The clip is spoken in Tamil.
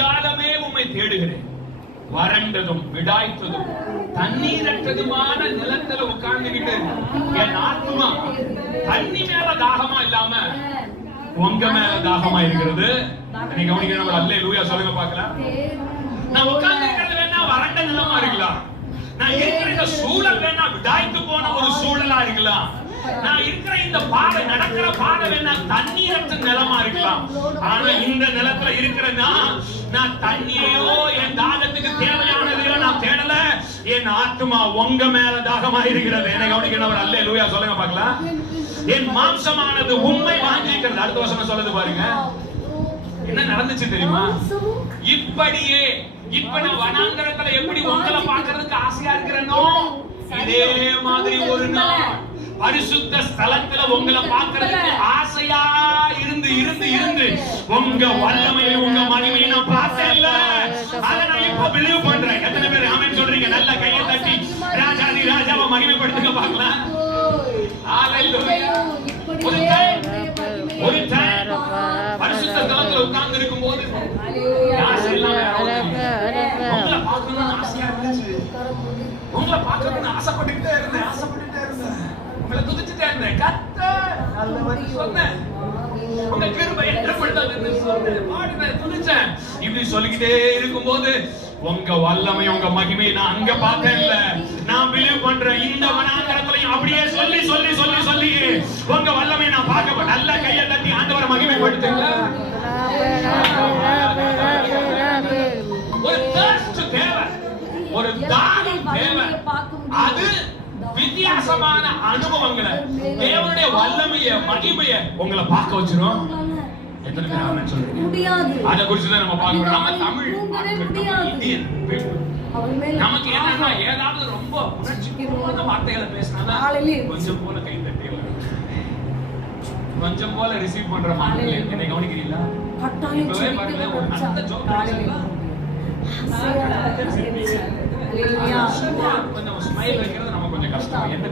காலமே உம்மை தேடுகிறேன். வறண்டதும் விடாய்த்ததும் தண்ணீரற்றதுமான நிலத்துல உட்கார்ந்துகிட்டு என் ஆத்மா தண்ணி மேல தாகமா இல்லாம உங்க மேல தாகமா இருக்கிறது. நீங்க கவனிக்கணும். அல்லேலூயா சொல்லுங்க பார்க்கலாம். நான் உட்கார்ந்து இருக்கிறது வேணா வறண்ட நிலமா இருக்கலாம். நான் இருக்கிற இந்த சூழல் வேணா விடாய்த்து போன ஒரு சூழலா இருக்கலாம். நான் இருக்கிற இந்த பாதை நடக்கிற பாதை வேணா தண்ணீரற்ற நிலமா இருக்கலாம். ஆனா இந்த நிலத்துல இருக்கிறேன்னா நான் தண்ணியோ என் தாகத்துக்கு தேவையானதையோ நான் தேடல. என் ஆத்மா உங்க மேல தாகமா இருக்கிறது. என்னை கவனிக்கணும். அல்லேலூயா சொல்லுங்க பார்க்கலாம். என் மாம்சமானது உம்மை வாஞ்சிக்கிறது. அடுத்த வசனம் சொல்லுது பாருங்க. என்ன நடந்துச்சு தெரியுமா? இப்படியே இப்ப நான் வனாந்தரத்துல எப்படி உங்களை பார்க்கிறதுக்கு ஆசையா இருக்கிறேனோ இதே மாதிரி ஒரு நாள் பரிசுத்த ஸ்தலத்துல உங்களை பார்க்கிறதுக்கு ஆசையா இருந்து இருந்து இருந்து உங்க வல்லமையை உங்க மகிமையை நான் பார்த்தேன்ல. அதை நான் இப்ப பிலீவ் பண்றேன். எத்தனை பேர் ஆமென் சொல்றீங்க? நல்ல கையை தட்டி ராஜாதி ராஜாவை மகிமைப்படுத்துங்க பார்க்கலாம். ஒரு டைம் பரிசுத்த ஸ்தலத்துல உட்கார்ந்து இருக்கும் போது உங்களை பார்க்கணும்னு ஆசையா இருந்துச்சு. உங்களை பார்க்கணும்னு ஆசைப்பட்டுக்கிட்டே இருந்தேன். உங்களை துதிச்சுட்டே இருந்தேன். கர்த்தர் நல்லவர் சொன்னேன். உங்க கிருபை என்றுள்ளதுன்னு சொன்னேன். பாடினேன், துதிச்சேன். இப்படி சொல்லிக்கிட்டே இருக்கும்போது உங்க வல்லமை உங்க மகிமை நான் அங்க பார்த்தேன்ல. நான் பிலீவ் பண்றேன். இந்த வனாந்தரத்திலையும் அப்படியே சொல்லி சொல்லி சொல்லி சொல்லி உங்க வல்லமை நான் பார்க்க நல்ல கையை தட்டி ஆண்டவரை மகிமைப்படுத்துங்க. ஒரு thirst தேவை, ஒரு தாகம் தேவை. அது வித்தியாசமான அனுபவங்களை தேவனுடைய வல்லமையை மகிமையை உங்களை பார்க்க வச்சிரும். எத்தனை பேர் ஆமென் சொல்றீங்க? அதை குறித்து தான் நம்ம பார்க்கணும். நம்ம தமிழ் இந்தியன் நமக்கு என்னன்னா ஏதாவது ரொம்ப உணர்ச்சிபூர்வமான வார்த்தைகளை பேசினா கொஞ்சம் போல கை தட்டி கொஞ்சம் போல ரிசீவ் பண்ற மாதிரி. என்னை கவனிக்கிறீங்களா? இப்பவே பாருங்க, ஒரு நல்ல ஜோக் கொஞ்சம் ஸ்மைல் வைக்கிறது நம்ம கொஞ்சம் கஷ்டம். என்ன